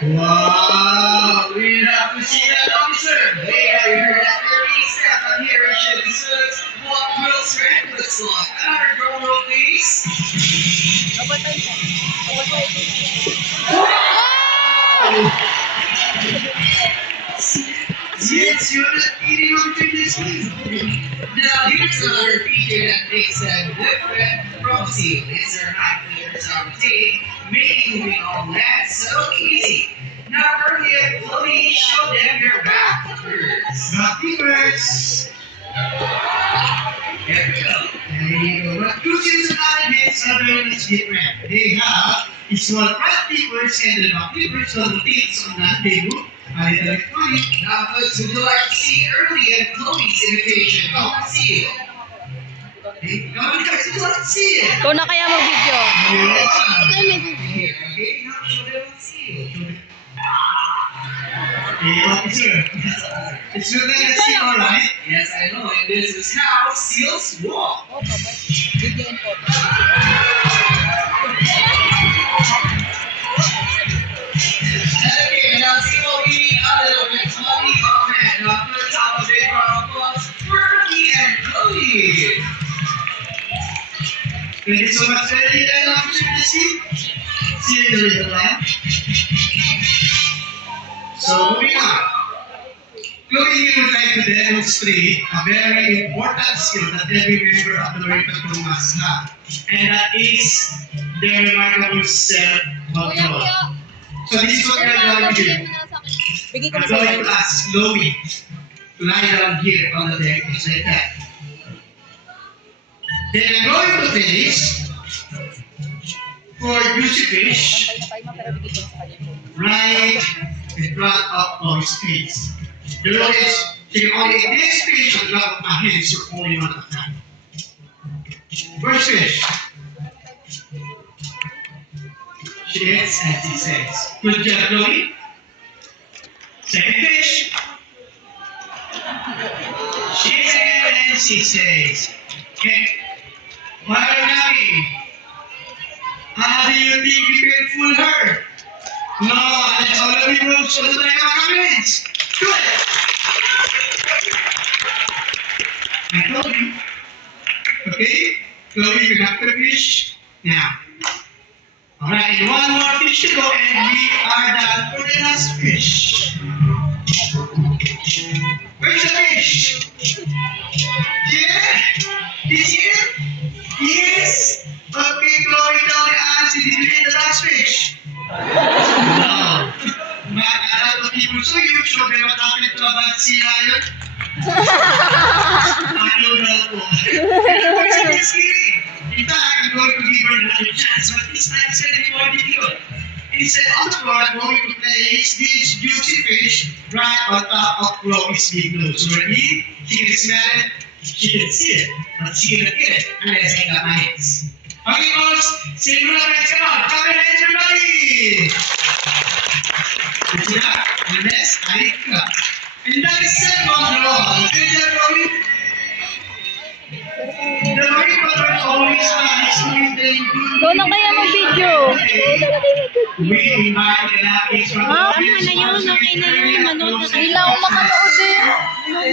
Wow! We have to see that officer. Hey, I heard that very step. I'm here in Chevy Suits. What Will Smith looks like. Another drum roll, please. Yes, you're not eating on this week. Now, here's another feature that makes them different from seal. It's their high flavors on the tea, making moving on that so easy. Now, earlier, Chloe showed them their back flippers. Back flippers! Here we go. There you go. But crucial elements are very much different. They have small front flippers and the back flippers on the things on that table. A little bit funny. Now, folks, would you like to see early and Chloe's imitation of the seal? Hey, come on, guys, would you like to see it? Ikaw na kaya mag-video. Here, okay? Now, show them the seal. Hey, officer. It's your like a seal, alright? Yes, I know. And this is how seals walk. Okay, now see what we need a little bit. Money on hand. Now, put the top of it for our applause. Bernie and Chloe. Thank you so much, Eddie, and opportunity. See you in the little lamp. So, moving on. Chloe would like to demonstrate a very important skill that every member of the Loretta Crew must have, and that is their remarkable self-control. So, this is what we are going to do. I'm going to ask Chloe to lie down here on the deck, just like that. Then I'm going to finish for juicy fish right in front of Chloe's face. The rule is, she can only eat this fish on top of my hands for only one at a time. First fish. She eats and she says, good job, Chloe. Second fish. She eats again and she says, okay. Why Nami? How do you think you can fool her? No, that's all of you rules. So that's my comments. Do it. I told you. Okay? Chloe, you got the fish. Now. Alright, and one more fish to go, and we are done for the last fish. Where's the fish? Yeah? Is it? Yes. Okay, Chloe, tell me honestly, did you get the last fish? No. But a lot of people so huge, so they what happened to a bad sea lion? I don't know. What's in this game? In fact, I'm going to give her another chance, but this time it's going to be more difficult. Instead of the board, I'm going to place this juicy fish right on top of Chloe's big nose. So ready? She can smell it, she can see it, but she cannot get it unless I got my hands. Okay, folks, say good luck, guys. Come on, clap your hands, everybody! Good job. And next, I clap. And that is second roll. Finish that, Chloe. The very colors always nice with the good. Ikaw na kaya mag-video. We invite the ladies from the Tama na yun, okay na yun. Manood na kayo. Hindi lang ako makanood eh.